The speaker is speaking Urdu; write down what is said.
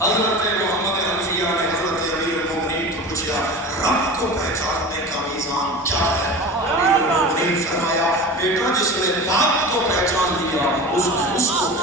حضرت محمد حنفیہ نے حضرت امیر المومنین کو پوچھا رب کو پہچاننے کا میزان کیا ہے؟ امیر المومنین فرمایا بیٹا جس نے باپ کو پہچان لیا اس کو